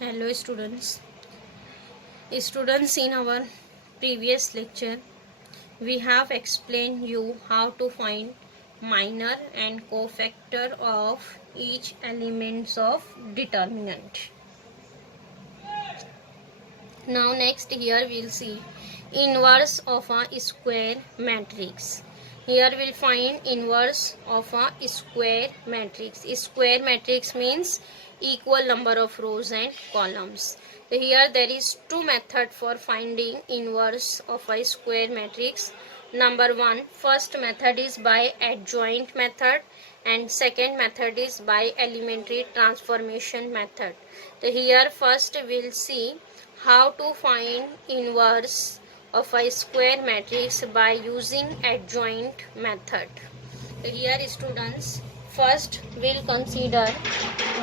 Hello students, in our previous lecture we have explained you how to find minor and cofactor of each elements of determinant. Now next here we'll see inverse of a square matrix. Here we'll find inverse of a square matrix. Square matrix means equal number of rows and columns. So here there is two method for finding inverse of a square matrix. Number one, first method is by adjoint method and second method is by elementary transformation method. So here first we'll see how to find inverse of a square matrix by using adjoint method. Here students, first we'll consider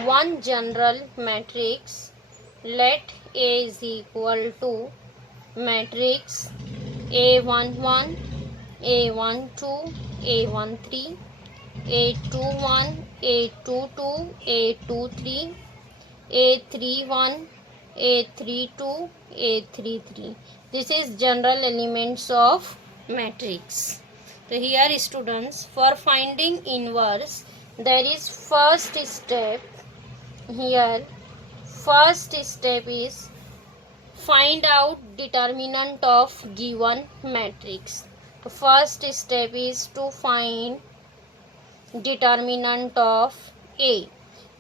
one general matrix. Let A is equal to matrix A11, A12, A13, A21, A22, A23, A31, A32, A33. This is general elements of matrix. So here students, for finding inverse there is first step. Here first step is find out determinant of given matrix. The first step is to find determinant of A.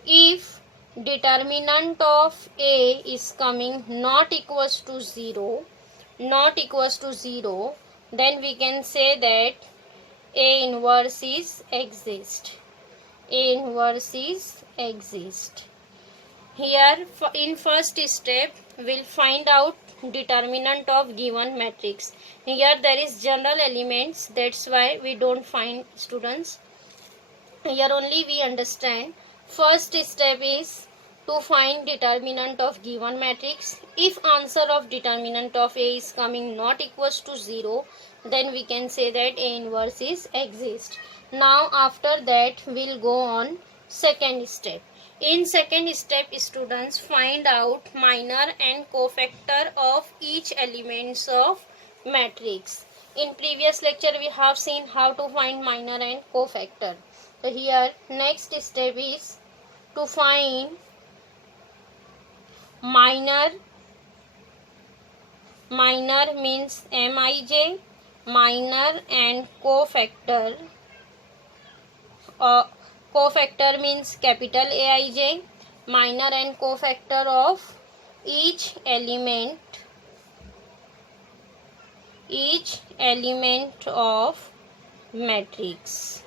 If determinant of A is coming not equals to 0, then we can say that A inverse is exist. A inverse is exist. Here in first step we'll find out determinant of given matrix. Here there is general elements, that's why we don't find students. Here only we understand. First step is to find determinant of given matrix. If answer of determinant of A is coming not equals to 0, then we can say that A inverse is exist. Now after that we'll go on second step. In second step students, find out minor and cofactor of each elements of matrix. In previous lecture we have seen how to find minor and cofactor. So here next step is to find minor means Mij, minor and cofactor. Cofactor means capital Aij, minor and cofactor of each element of matrix.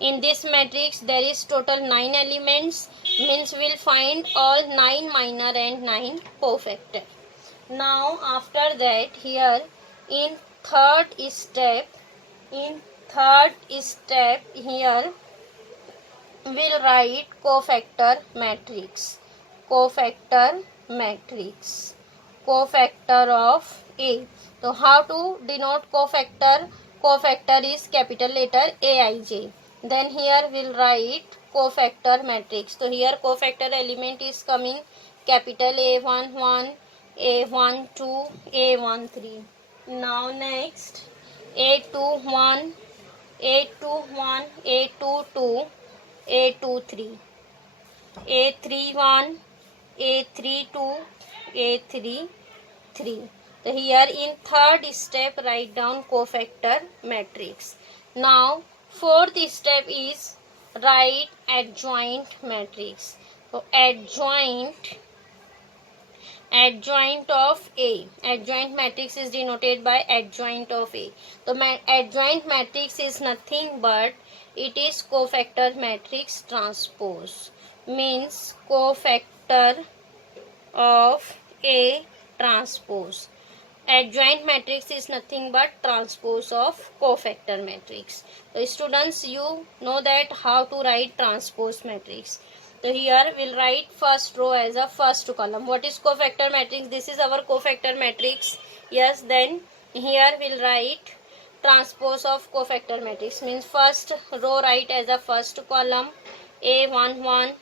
In this matrix there is total 9 elements, means we'll find all 9 minor and 9 cofactor. Now after that here in third step here we'll write cofactor matrix of A. So how to denote cofactor? Cofactor is capital letter Aij. Then here we'll write cofactor matrix. So here cofactor element is coming capital A11, A12, A13. Now next A21, A21, A22, A23, A31, A32, A33. So here in third step write down cofactor matrix. Now fourth step is write adjoint matrix. So adjoint of A. Adjoint matrix is denoted by adjoint of A. So adjoint matrix is nothing but it is cofactor matrix transpose, means cofactor of A transpose. Adjoint matrix is nothing but transpose of cofactor matrix. So students, you know that how to write transpose matrix. So here we'll write first row as a first column. What is cofactor matrix? This is our cofactor matrix. Yes, then here we'll write transpose of cofactor matrix, means first row write as a first column A11,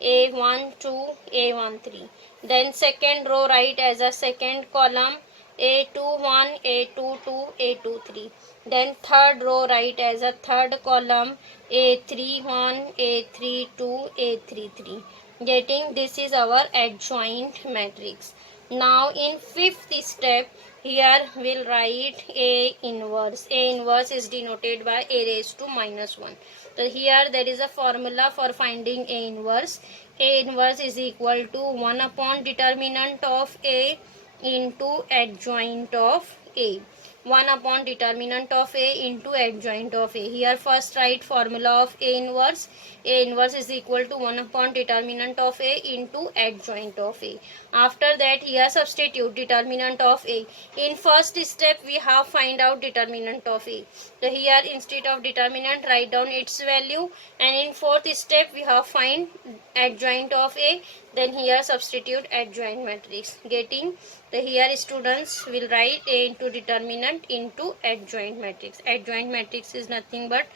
A1 2, A1 3. Then second row write as a second column A2 1, A2 2, A2 3. Then third row write as a third column A3 1, A3 2, A3 3. Getting this is our adjoint matrix. Now in fifth step, here we'll write A inverse. A inverse is denoted by A raised to minus 1. So here there is a formula for finding A inverse. A inverse is equal to 1 upon determinant of A into adjoint of A. 1 upon determinant of A into adjoint of A. Here first write formula of A inverse. A inverse is equal to 1 upon determinant of A into adjoint of A. After that here substitute determinant of A. In first step we have find out determinant of A. So here instead of determinant write down its value, and in fourth step we have find adjoint of A. Then here substitute adjoint matrix. Getting the here students will write A into determinant into adjoint matrix. Adjoint matrix is nothing but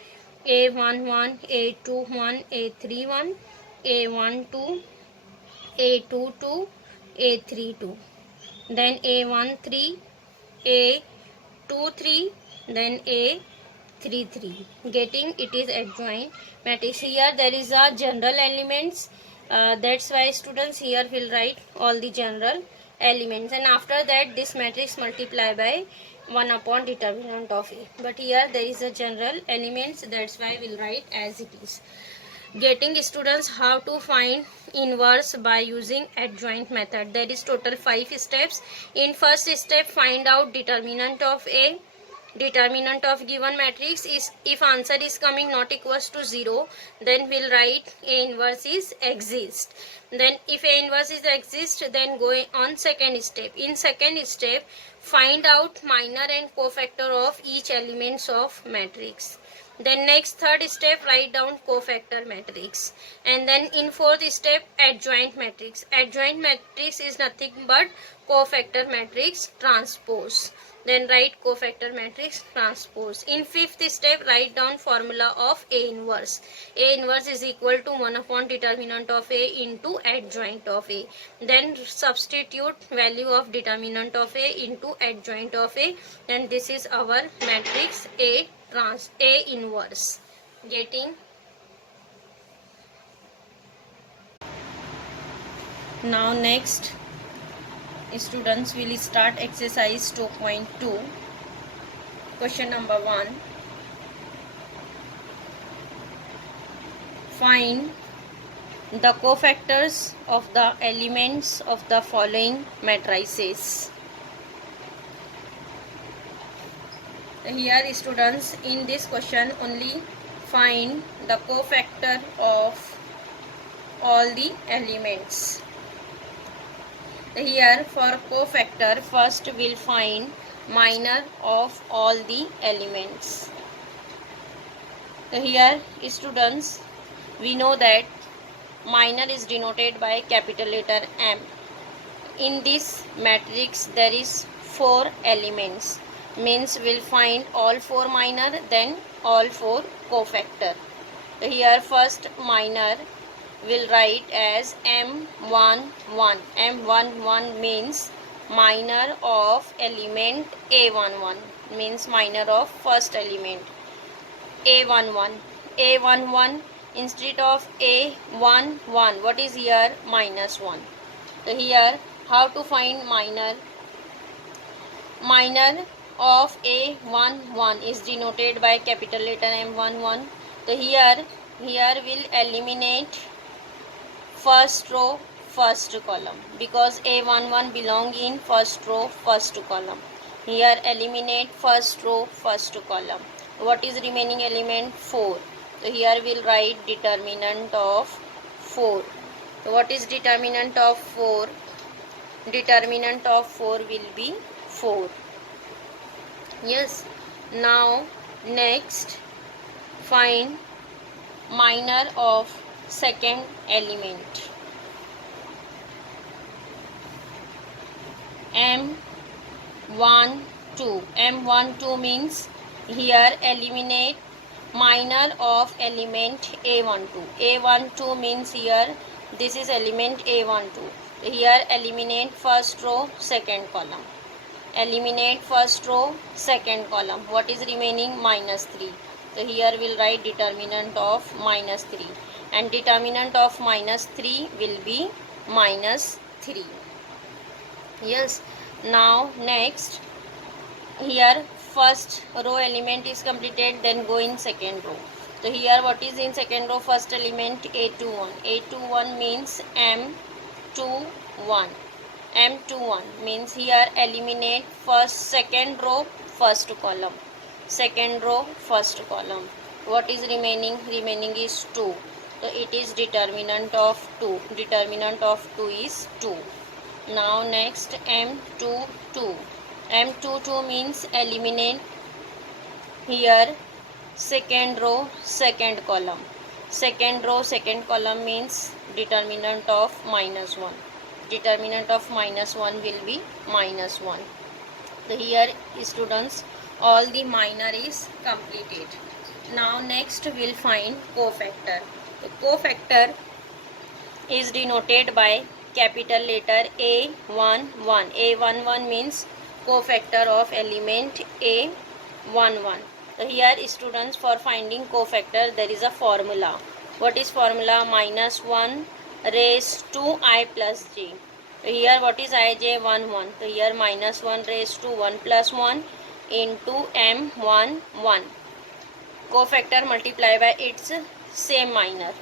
A1 1, A2 1, A3 1, A1 2, A2 2, A3 2. Then A1 3, A2 3, then A3 3. Getting it is adjoint matrix. Here there is a general elements. That's why students here will write all the general elements, and after that this matrix multiply by 1 upon determinant of A. But here there is a general elements, that's why we'll write as it is. Getting students how to find inverse by using adjoint method. There is total 5 steps. In first step find out determinant of A. Determinant of given matrix is, if answer is coming not equals to 0, then we'll write A inverse is exist. Then if A inverse is exist, then go on second step. In second step find out minor and cofactor of each elements of matrix. Then next third step write down cofactor matrix, and then in fourth step adjoint matrix. Adjoint matrix is nothing but cofactor matrix transpose. Then write cofactor matrix transpose. In fifth step write down formula of A inverse. A inverse is equal to 1 upon determinant of A into adjoint of A. Then substitute value of determinant of A into adjoint of A, and this is our matrix A inverse. Getting? Now next students will start exercise 2.2. Question number 1. Find the cofactors of the elements of the following matrices. Here students, in this question only find the cofactor of all the elements. Here for cofactor first we'll find minor of all the elements. Here students, we know that minor is denoted by capital letter M. In this matrix there is 4 elements, means we'll find all 4 minor, then all 4 cofactor. Here first minor will write as M11. M11 means minor of element A11, means minor of first element A11. A11 instead of A11, what is here? -1. So here how to find minor? Minor of A11 is denoted by capital letter M11. So here will eliminate first row first column, because A11 belong in first row first column. Here eliminate first row first column. What is remaining element? 4. So here we'll write determinant of 4. So what is determinant of 4? Determinant of 4 will be 4. Yes. Now next find minor of second element. M12. M12 means here eliminate minor of element A12. A12 means here this is element A12. Here eliminate first row, second column. Eliminate first row, second column. What is remaining? minus 3. So here we'll write determinant of minus 3. And determinant of minus 3 will be minus 3. Yes. Now next, here first row element is completed, then go in second row. So here what is in second row? First element A21. A21 means M21. M21 means here eliminate first second row, first column. Second row, first column. What is remaining? Remaining is 2. So it is determinant of 2. Determinant of 2 is 2. Now next M22. M22 means eliminate here second row, second column. Second row, second column means determinant of minus 1. Determinant of minus 1 will be minus 1. So here students, all the minor is completed. Now next we will find cofactor. The cofactor is denoted by capital letter A11. A11 means cofactor of element A11. So here students, for finding cofactor there is a formula. What is formula? minus 1 raised to I plus j. So here what is ij? 1 1. So here minus 1 raised to 1 plus 1 into m1 1. Cofactor multiply by its same minor.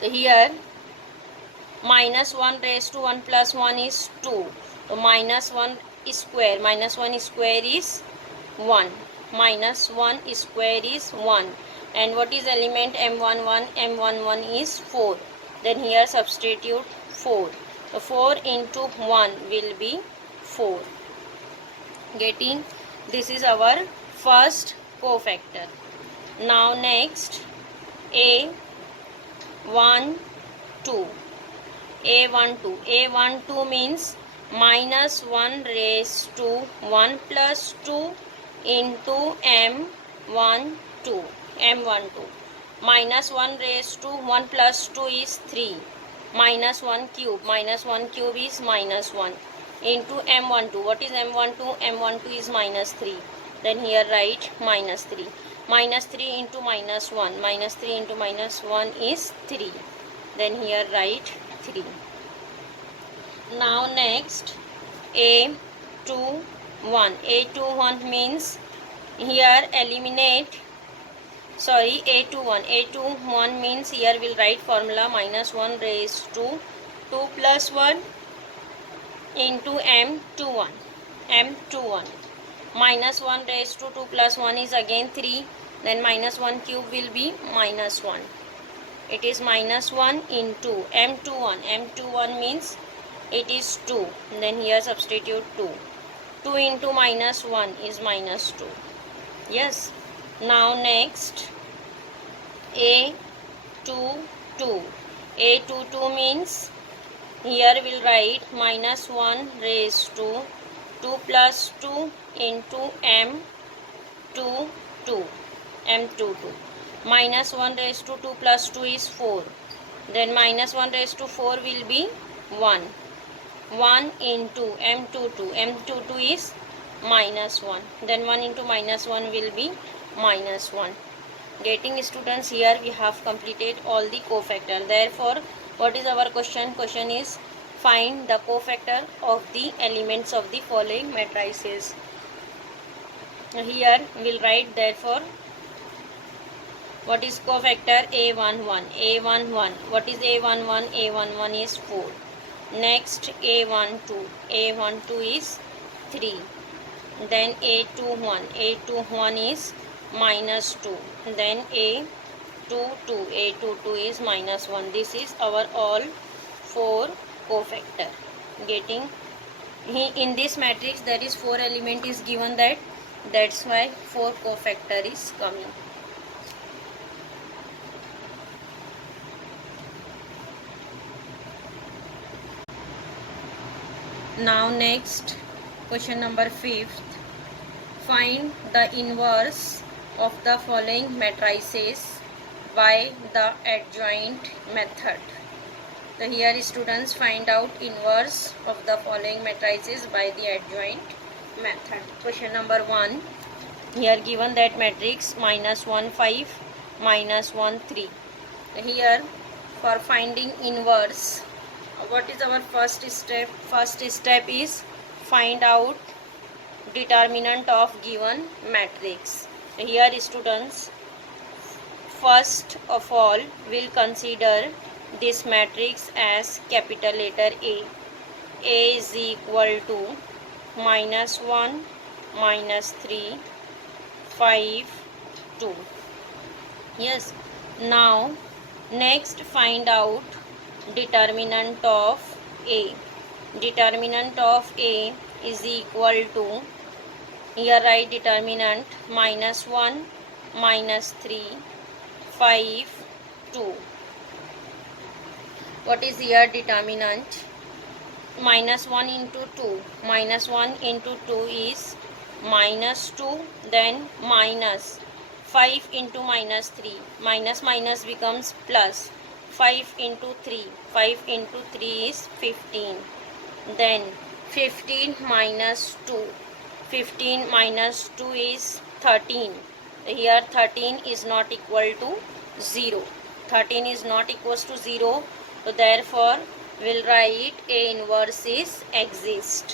So here minus 1 raised to 1 plus 1 is 2. So minus 1 square. Minus 1 square is 1. Minus 1 square is 1. And what is element m11? M11 is 4. Then here substitute 4. So 4 into 1 will be 4. Getting? This is our first cofactor. Now next, A12. A12. A12 means minus 1 raised to 1 plus 2 into M12. M12. Minus 1 raised to 1 plus 2 is 3. Minus 1 cube. Minus 1 cube is minus 1 into M12. What is M12? M12 is minus 3. Then here write minus 3. Minus 3 into minus 1. Minus 3 into minus 1 is 3. Then here write 3. Now next, A21. A21 means here eliminate, sorry, A21. A21 means here we'll write formula minus 1 raised to 2 plus 1 into M21. M21. Minus 1 raised to 2 plus 1 is again 3. Then minus 1 cube will be minus 1. It is minus 1 into M21. M21 means it is 2. Then here substitute 2. 2 into minus 1 is minus 2. Yes. Now next, A22. A22 means here we'll write minus 1 raised to 2 plus 2 into M22. M22. Minus 1 raised to 2 plus 2 is 4. Then minus 1 raised to 4 will be 1. 1 into M22. M22 is minus 1. Then 1 into minus 1 will be minus 1. Getting students, here we have completed all the cofactor. Therefore, what is our question? Question is find the cofactor of the elements of the following matrices. Here we'll write therefore what is cofactor? A11. A11. What is A11? A11 is 4. Next A12. A12 is 3. Then A21. A21 is minus 2. Then A22. A22 is minus 1. This is our all 4 cofactor. Getting? In this matrix there is 4 element is given, that's why 4 cofactor is coming. Now next, question number 5th. Find the inverse of the following matrices by the adjoint method. So here students find out inverse of the following matrices by the adjoint method. Question number 1. Here given that matrix -1 5 -1 3. Here for finding inverse, what is our first step? First step is find out determinant of given matrix. Here students, first of all will consider this matrix as capital letter A. A is equal to -1 -3 5 2. Yes. Now next find out determinant of A. Determinant of A is equal to, here write determinant -1 -3 5 2. What is here determinant? -1 into 2. -1 into 2 is -2, then minus 5 into -3. Minus becomes plus. 5 into 3. 5 into 3 is 15. Then 15 minus 2. 15 minus 2 is 13. Here 13 is not equal to 0. 13 is not equals to 0. So therefore we'll write A inverse is exist.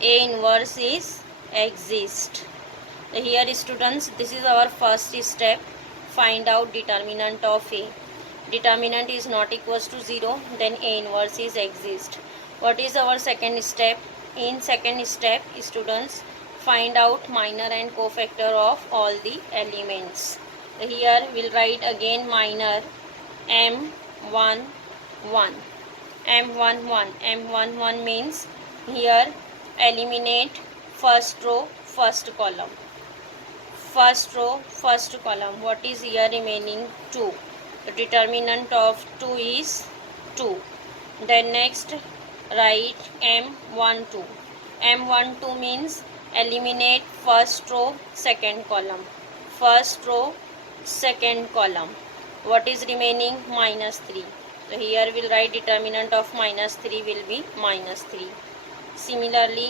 A inverse is exist. Here students, this is our first step. Find out determinant of A. Determinant is not equals to 0, then A inverse is exist. What is our second step? In second step, students, find out minor and cofactor of all the elements. Here we'll write again minor M11. M11. M11 means here eliminate first row, first column. First row, first column. What is here remaining? 2. The determinant of 2 is 2. Then next write M12. M12 means eliminate first row, second column. First row, second column. What is remaining? -3. So here we'll write determinant of -3 will be -3. Similarly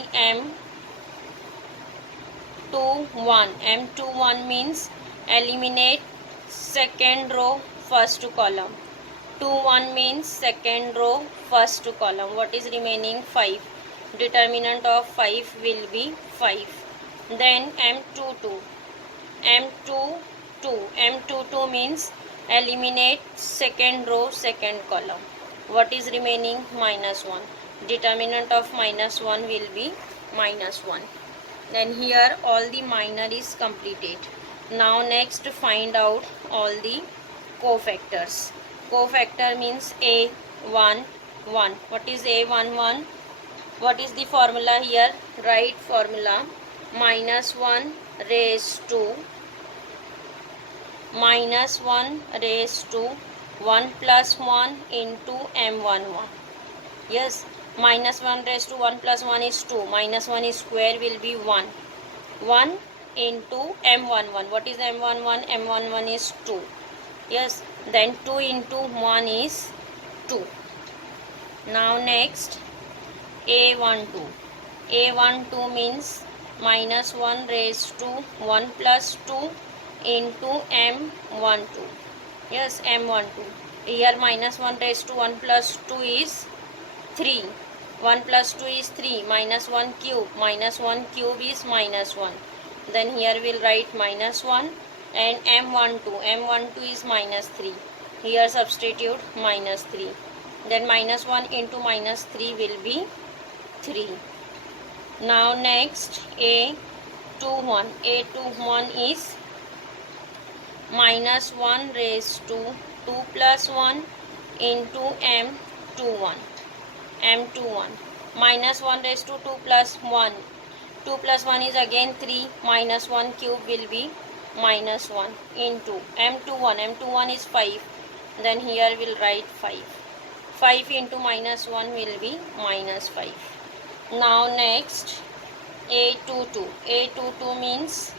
M21. M21 means eliminate second row, first column. 21 means second row, first column. What is remaining? 5. Determinant of 5 will be 5. Then M22. M22 means eliminate second row, second column. What is remaining? -1. Determinant of -1 will be -1. Then here all the minor is completed. Now next find out all the cofactors. Cofactor means A11. What is A11? What is the formula here? Write formula. -1 raised to 1 plus 1 into M11. Yes, -1 raised to 1 plus 1 is 2. -1 is square will be 1. 1 into M11. What is M11? M11 is 2. Yes, then 2 into 1 is 2. Now next A12. A12 means -1 raised to 1 plus 2 into M12. Yes, M12. Here -1 raised to 1 plus 2 is 3. 1 plus 2 is 3. -1 cube. -1 cube is -1. Then here we'll write -1 and M12. M12 is -3. Here substitute -3. Then -1 into -3 will be 3. Now next A21. A21 is -1 raised to 2 plus 1 into M21. M21. -1 raised to 2 plus 1. 2 plus 1 is again 3. -1 cube will be -1 into M21. M21 is 5. Then here we'll write 5. 5 into -1 will be -5. Now next A22. A22 means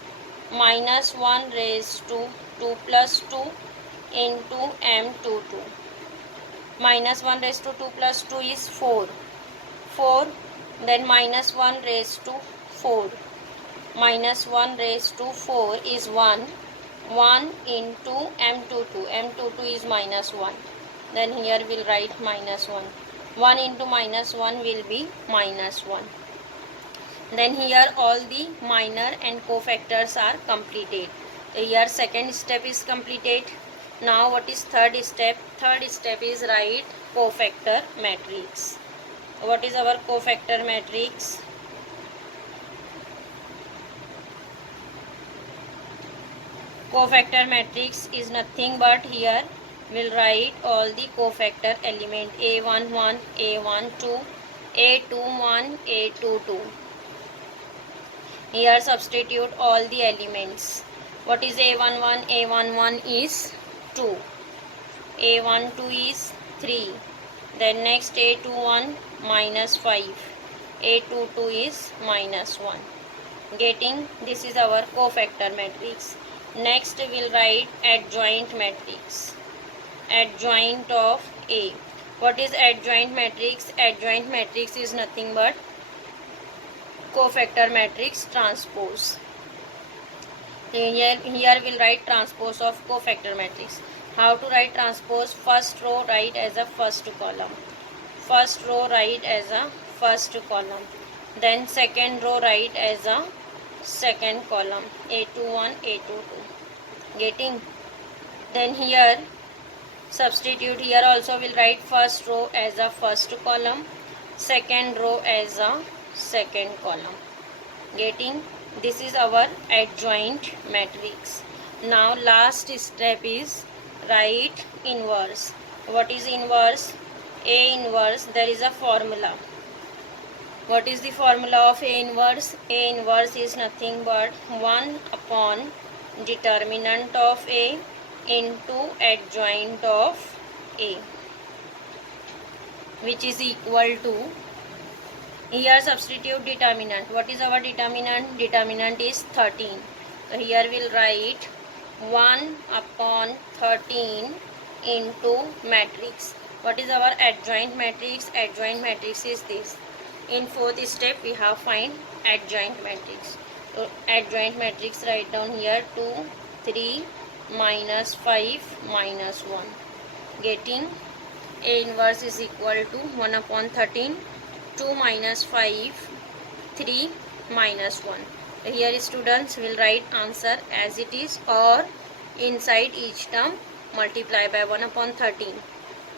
minus 1 raised to 2 plus 2 into m22. Minus 1 raised to 2 plus 2 is 4. 4, then minus 1 raised to 4. Minus 1 raised to 4 is 1. 1 into m22. m22 is minus 1. Then here we'll write minus 1. 1 into minus 1 will be minus 1. Then here all the minor and cofactors are completed. Here second step is completed. Now what is third step? Third step is write cofactor matrix. What is our cofactor matrix? Cofactor matrix is nothing but here we'll write all the cofactor element A11, A12, A21, A22. Here substitute all the elements. What is A11? A11 is 2. A12 is 3. Then next A21 minus 5. A22 is minus 1. Getting, this is our cofactor matrix. Next we will write adjoint matrix. Adjoint of A. What is adjoint matrix? Adjoint matrix is nothing but cofactor matrix transpose. Here we'll write transpose of cofactor matrix. How to write transpose? First row write as a first column. First row write as a first column. Then second row write as a second column. A21, A22. Getting? Then here substitute. Here also we'll write first row as a first column, second row as a second column. Getting? This is our adjoint matrix. Now last step is write inverse. What is inverse? A inverse, there is a formula. What is the formula of A inverse? A inverse is nothing but 1 upon determinant of A into adjoint of A, which is equal to, here substitute determinant. What is our determinant? Determinant is 13. So here we'll write 1 upon 13 into matrix. What is our adjoint matrix? Adjoint matrix is this. In fourth step we have find adjoint matrix. So adjoint matrix, write down here 2, 3, minus 5, minus 1. Getting? A inverse is equal to 1 upon 13, 2 minus 5, 3 minus 1. Here students will write answer as it is, or inside each term multiply by 1 upon 13,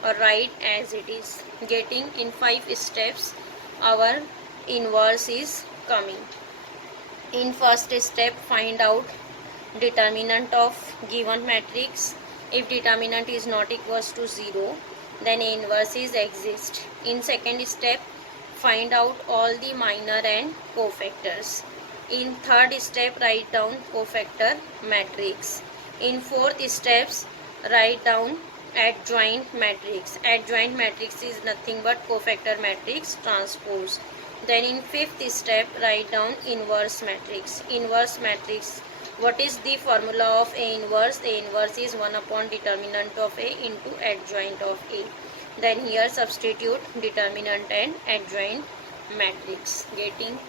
or write as it is. Getting? In 5 steps our inverse is coming. In first step, find out determinant of given matrix. If determinant is not equals to 0, then A inverse is exist. In second step, find out all the minor and cofactors. In third step, write down cofactor matrix. In fourth steps, write down adjoint matrix. Adjoint matrix is nothing but cofactor matrix transpose. Then in fifth step, write down inverse matrix. Inverse matrix, what is the formula of A inverse? A inverse is 1 upon determinant of A into adjoint of A. Then here substitute determinant and adjoint matrix. Getting?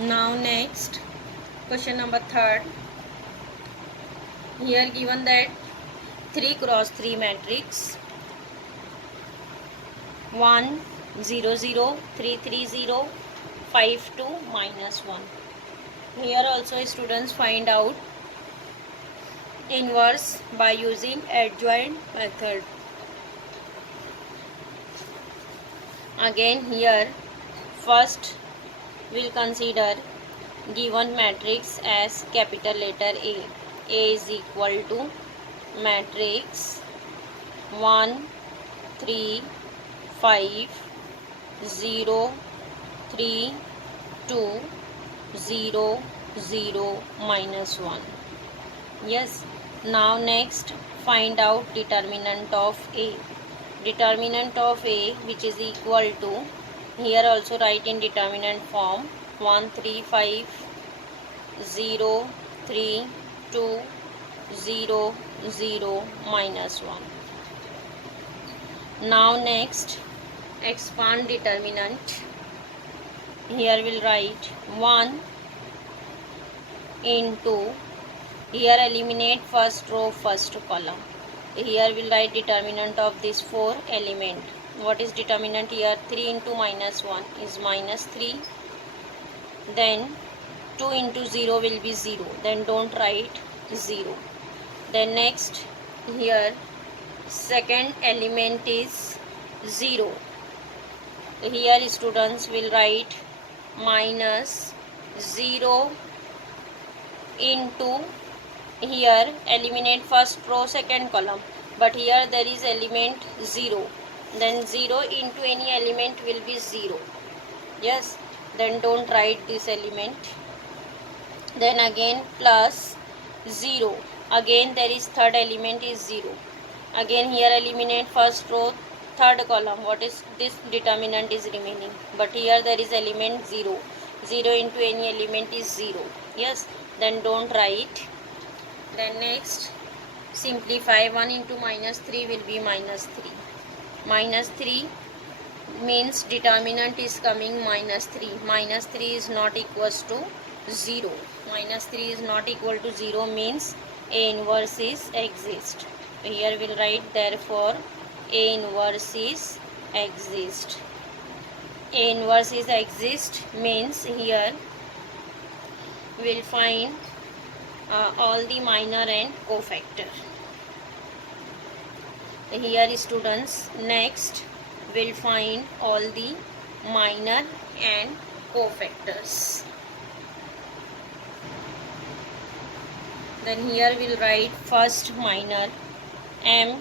Now next, question number 3rd. Here given that 3 cross 3 matrix 1 0 0 3 3 0 5 2 minus 1. Here also students find out inverse by using adjoint method. Again here first we'll consider given matrix as capital letter A. A is equal to matrix 1 3 5 0 3 2 0 0 minus 1. Yes. Now next find out determinant of A. Determinant of A, which is equal to, Here also write in determinant form 1 3 5 0 3 2 0 0 minus 1. Now next expand determinant. Here we'll write 1 into, here eliminate first row first column. Here we'll write determinant of this 4 element. What is determinant here? 3 into minus 1 is minus 3. Then 2 into 0 will be 0. Then don't write 0. Then next here second element is 0. Here students will write minus 0 into, here eliminate first row second column, but here there is element 0. Then 0 into any element will be 0. Yes, then don't write this element. Then again plus 0. Again there is third element is 0. Again here eliminate first row third column. What is this? Determinant is remaining, but here there is element 0. 0 into any element is 0. Yes, then don't write. Then next simplify. 1 into minus 3 will be minus 3. Minus 3 means determinant is coming minus 3. Minus 3 is not equals to 0. Minus 3 is not equal to 0 means A inverse is exist. Here we'll write therefore A inverse is exist. A inverse is exist means here we'll find all the minor and cofactor. Here students next will find all the minor and cofactors. Then here we'll write first minor M11.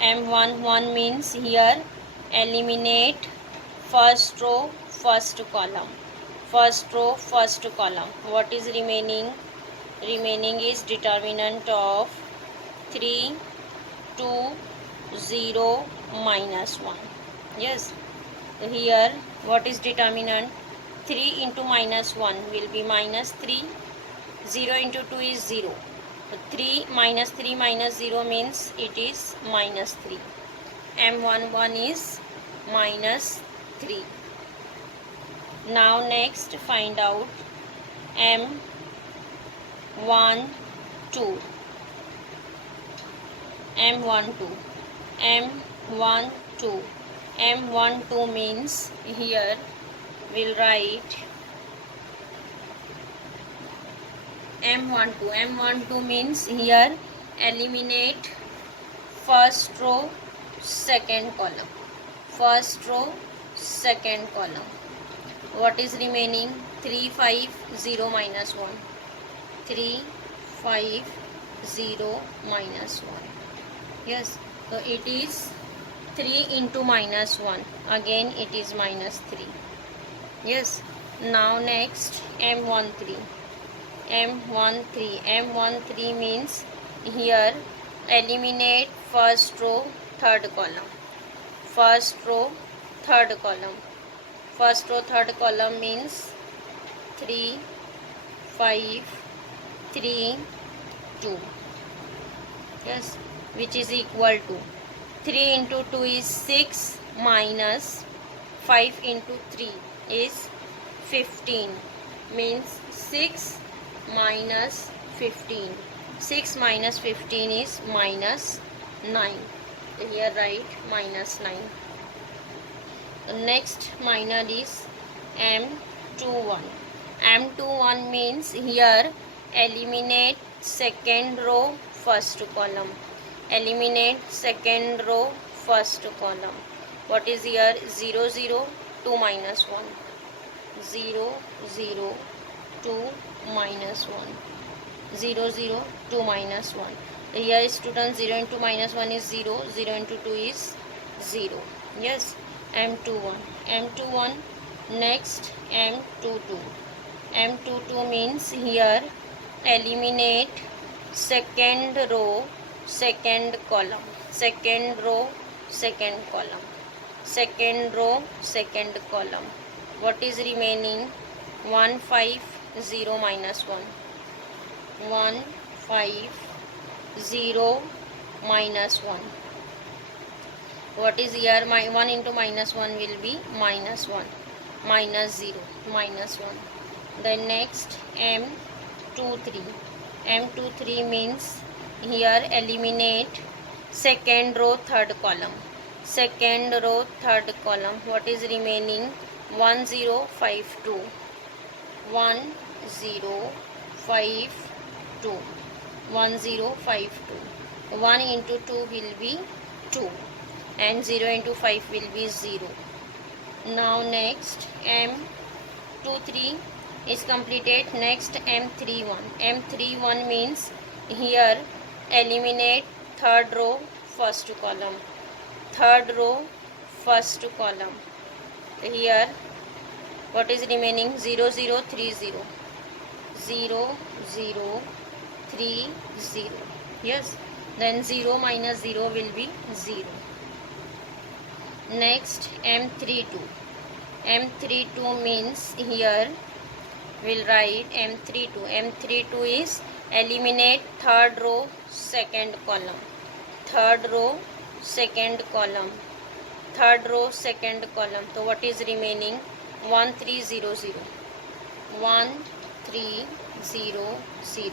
M11 means here eliminate first row first column. First row first column. What is remaining? Remaining is determinant of 3 2 0 minus 1. Yes, here what is determinant? 3 into minus 1 will be minus 3. 0 into 2 is 0. 3 minus 3 minus 0 means it is minus 3. M11 is minus 3. Now next find out M12. M12. M12. M12 means here we'll write M12. M12 means here eliminate first row second column. First row second column. What is remaining? 3 5 0 minus 1. 3 5 0 minus 1. Yes, so it is 3 into minus 1. Again it is minus 3. Yes, now next M13. M13. M13 means here eliminate first row third column. First row third column. First row third column means 3 5 3 2. Yes, which is equal to 3 into 2 is 6 minus 5 into 3 is 15, means 6 minus 15. 6 minus 15 is minus 9. So here write minus 9. The next minor is M21. M21 means here eliminate second row first column. Eliminate second row first column. What is here? 0 0 2 minus 1. 0 0 2 minus 1. 0 0 2 minus 1. Here students 0 into minus 1 is 0. 0 into 2 is 0. Yes, M21. M21. Next M22. M22 means here eliminate second row second column. Second row second column, second row, second column. What is remaining? 1 5 0 minus 1, 1 5 0 minus 1. What is here? 1 into minus 1 will be minus 1, minus 0, minus 1. Then next M23. M23 means here eliminate second row, third column. Second row, third column. What is remaining? 1 0 5 2, 1 0 5 2, 1 0 5 2. 1 into 2 will be 2 and 0 into 5 will be 0. Now next M23 is completed. Next M31. M31 means here eliminate third row, first column. Third row, first column. Here what is remaining? 0 0 3 0, 0 0 3 0. Yes, then 0 minus 0 will be 0. Next M32. M32 means here we'll write M32. M32 is eliminate third row, second column. Third row, second column. Third row, second column. So what is remaining? 1 3 0 0, 1 3 0 0.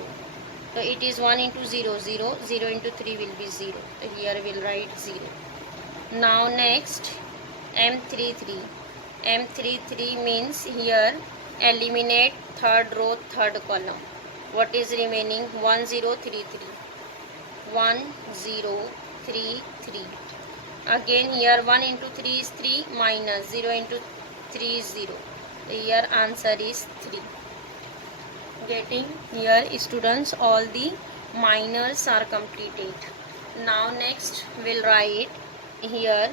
So it is 1 into 0 0, 0 into 3 will be 0. So here we'll write 0. Now next M33. M33 means here eliminate third row, third column. What is remaining? 1 0 3 3, 1 0 3 3. Again here 1 into 3 is 3, minus 0 into 3 is 0. Here answer is 3. Getting here students, all the minors are completed. Now next we'll write here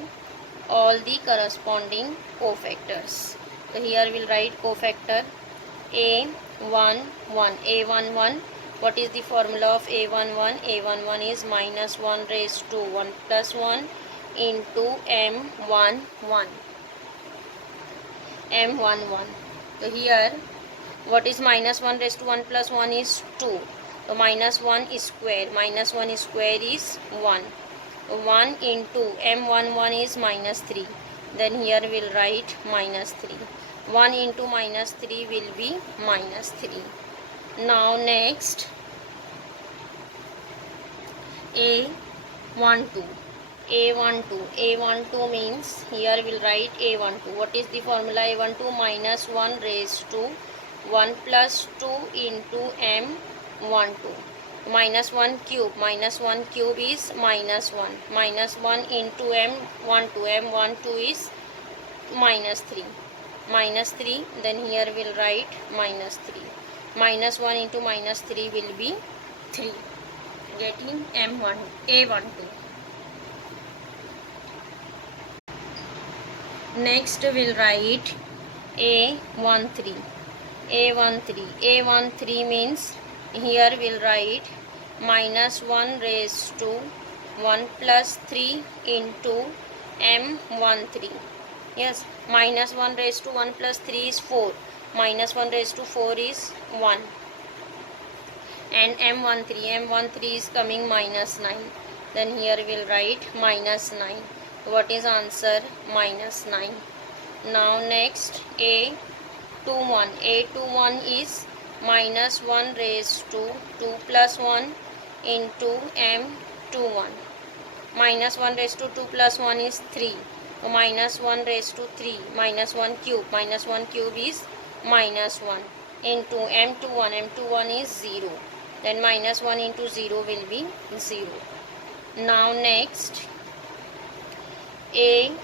all the corresponding cofactors. So here we'll write cofactor A11. A11. What is the formula of A11? A11 is minus 1 raised to 1 plus 1 into M11. M11. So here what is minus 1 raised to 1 plus 1 is 2. So minus 1 is square. Minus 1 is square is 1. 1 into M11 is minus 3. Then here we'll write minus 3. 1 into minus 3 will be minus 3. Now next A12. A12 means here we'll write A12. What is the formula? A12 minus 1 raised to 1 plus 2 into M12. Minus 1 cube. Minus 1 cube is minus 1. Minus 1 into M12. M12 is minus 3. Minus 3. Then here we'll write minus 3. Minus 1 into minus 3 will be 3. Getting A12. Next we'll write A13. A13 means here we'll write minus 1 raised to 1 plus 3 into M13. Yes, minus 1 raised to 1 plus 3 is 4. Minus 1 raised to 4 is 1. And M13 is coming minus 9. Then here we'll write minus 9. What is answer? Minus 9. Now next A21. A21 is minus 1 raised to 2 plus 1 into M21. Minus 1 raised to 2 plus 1 is 3. So minus 1 raised to 3. Minus 1 cube. Minus 1 cube is minus 1 into M21. M21 is 0. Then minus 1 into 0 will be 0. Now next A22.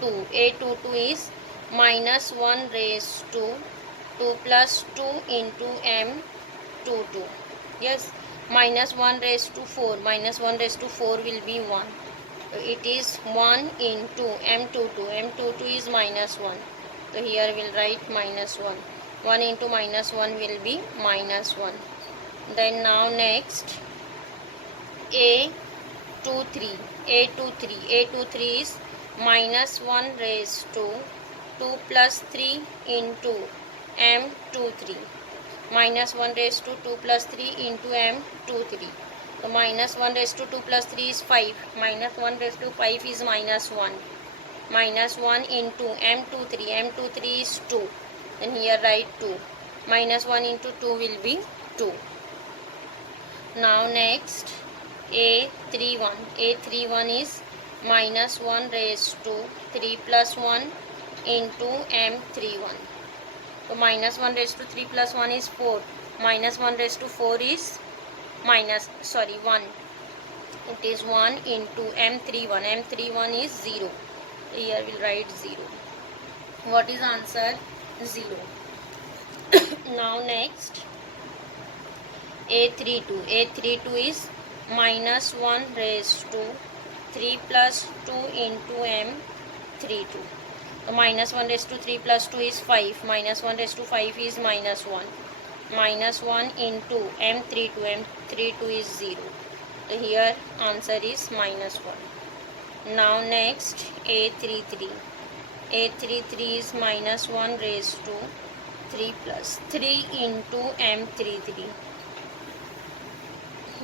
A22 is minus 1 raised to 2 plus 2 into M22. Yes, minus 1 raised to 4. Minus 1 raised to 4 will be 1. So it is 1 into M22. M22 is minus 1. So here we'll write minus 1. 1 into minus 1 will be minus 1. Then now next A 3. A23 is minus 1 raised to 2 plus 3 into M23. Minus 1 raised to 2 plus 3 into M23. So minus 1 raised to 2 plus 3 is 5. Minus 1 raised to 5 is minus 1. Minus 1 into M23. M23 is 2. Then here write 2. Minus 1 into 2 will be 2. Now next A31. A31 is minus 1 raised to 3 plus 1 into M31. So minus 1 raised to 3 plus 1 is 4. Minus 1 raised to 4 is 1. It is 1 into M31. M31 is 0. Here we'll write 0. What is answer? 0. Now next A32. A32 is minus 1 raised to 3 plus 2 into M32. So minus 1 raised to 3 plus 2 is 5. Minus 1 raised to 5 is minus 1. Minus 1 into M32. M32 is 0. So here answer is minus 1. Now next A33. A33 is minus 1 raised to 3 plus 3 into M33.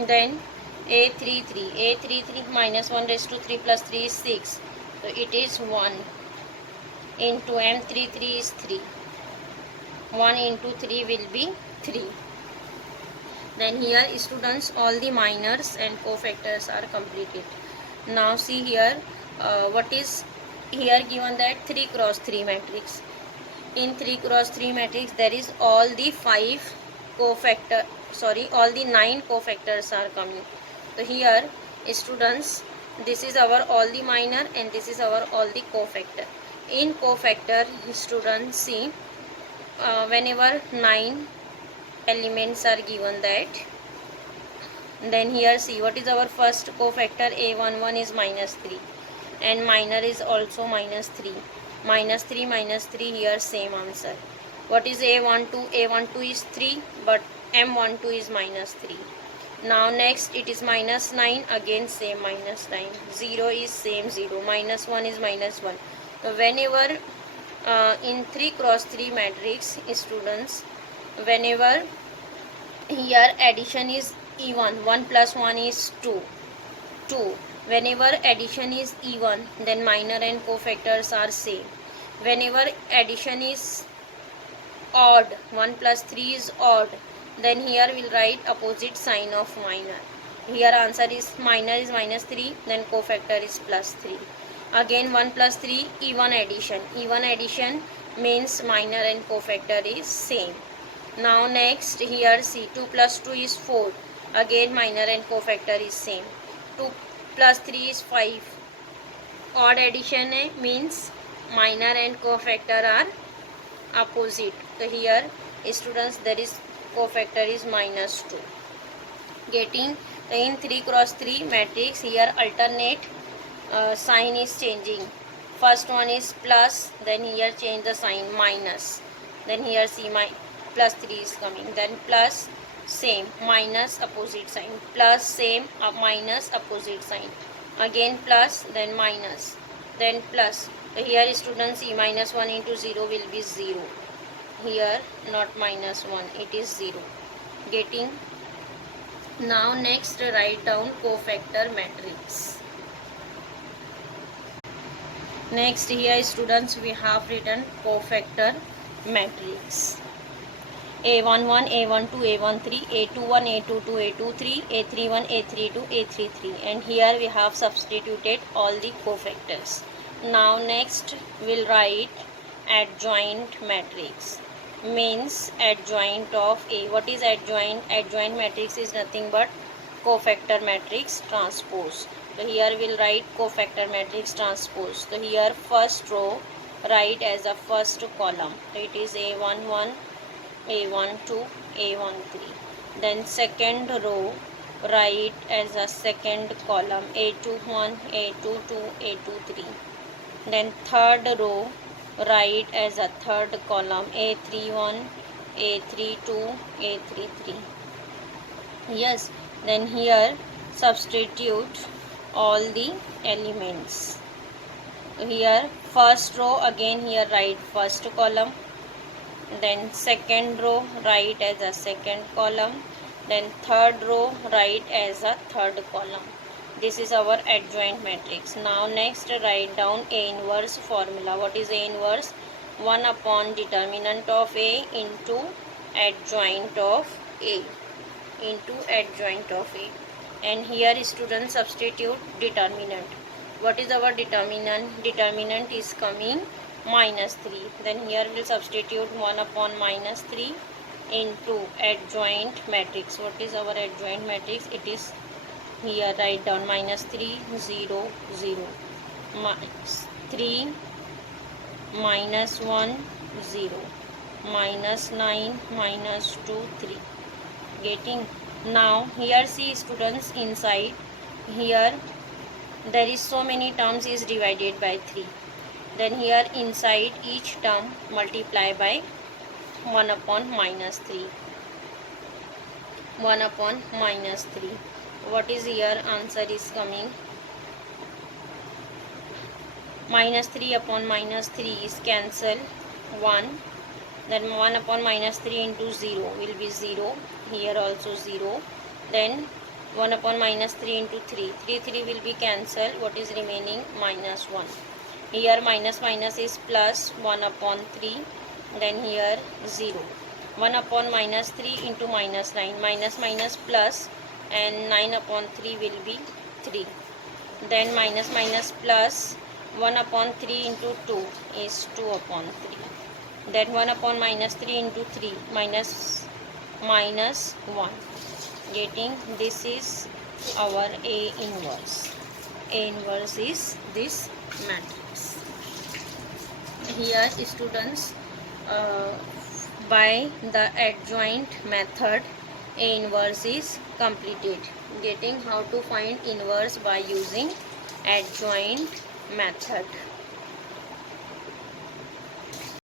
Then A33. A33 minus 1 raised to 3 plus 3 is 6. So it is 1 into M33 is 3. 1 into 3 will be 3. Then here students, all the minors and cofactors are completed. Now see here what is here given, that 3 cross 3 matrix. In 3 cross 3 matrix there is all the 9 cofactors are coming. So here students, this is our all the minor and this is our all the cofactor. In cofactor students, see whenever 9 elements are given, that then here see what is our first cofactor. A11 is minus 3 and minor is also minus 3. Minus 3 minus 3, here same answer. What is A12? A12 is 3 but M12 is minus 3. Now next it is minus 9, again same minus 9. 0 is same 0. Minus 1 is minus 1. So whenever in 3 cross 3 matrix students, whenever here addition is even, 1 plus 1 is 2. Whenever addition is even, then minor and cofactors are same. Whenever addition is odd, 1 plus 3 is odd, then here we'll write opposite sign of minor. Here answer is minus 3, then cofactor is plus 3. Again 1 plus 3, even addition. Even addition means minor and cofactor is same. Now next here see 2 plus 2 is 4. Again minor and cofactor is same. 2 plus 3 is 5. Odd addition means minor and cofactor are opposite. So here students, there is cofactor is minus 2. Getting in 3 cross 3 matrix, here alternate sign is changing. First one is plus, then here change the sign minus. Then here see my plus 3 is coming. Then plus same, minus opposite sign. Plus same, minus opposite sign. Again plus, then minus, then plus. So here students see minus 1 into 0 will be 0. Here not minus 1, it is 0. Getting. Now next write down cofactor matrix. Next here students, we have written cofactor matrix. A11, A12, A13, A21, A22, A23, A31, A32, A33, and here we have substituted all the cofactors. Now next we'll write adjoint matrix, means adjoint of A. What is adjoint? Adjoint matrix is nothing but cofactor matrix transpose. So here we'll write cofactor matrix transpose. So here first row write as a first column. So it is A11, A12, A13. Then second row write as a second column A21, A22, A23. Then third row write as a third column A31, A32, A33. Yes, then here substitute all the elements. Here first row, again here write first column, then second row write as a second column, then third row write as a third column. This is our adjoint matrix. Now next write down A inverse formula. What is A inverse? 1 upon determinant of A into adjoint of A, into adjoint of A. And here students substitute determinant. What is our determinant? Determinant is coming -3. Then here we'll substitute 1 upon -3 into adjoint matrix. What is our adjoint matrix? It is here write down -3 0 0, -3 -1 0, -9 -2 3. Getting? Now here see students, inside here there is so many terms is divided by 3. Then here inside each term multiply by 1 upon -3. 1 upon -3. What is here? Answer is coming -3 upon -3 is cancel 1. Then 1 upon -3 into 0 will be 0. Here also 0. Then 1 upon -3 into 3. 3 will be cancelled. What is remaining? -1. Here minus is plus 1 upon 3. Then here 0. 1 upon -3 into -9. Minus plus, and 9 upon 3 will be 3. Then minus plus 1 upon 3 into 2 is 2 upon 3. Then 1 upon -3 into 3 minus 1. Getting? This is our A inverse. A inverse is this matrix. Here students, by the adjoint method, A inverse is completed. Getting? How to find inverse by using adjoint method.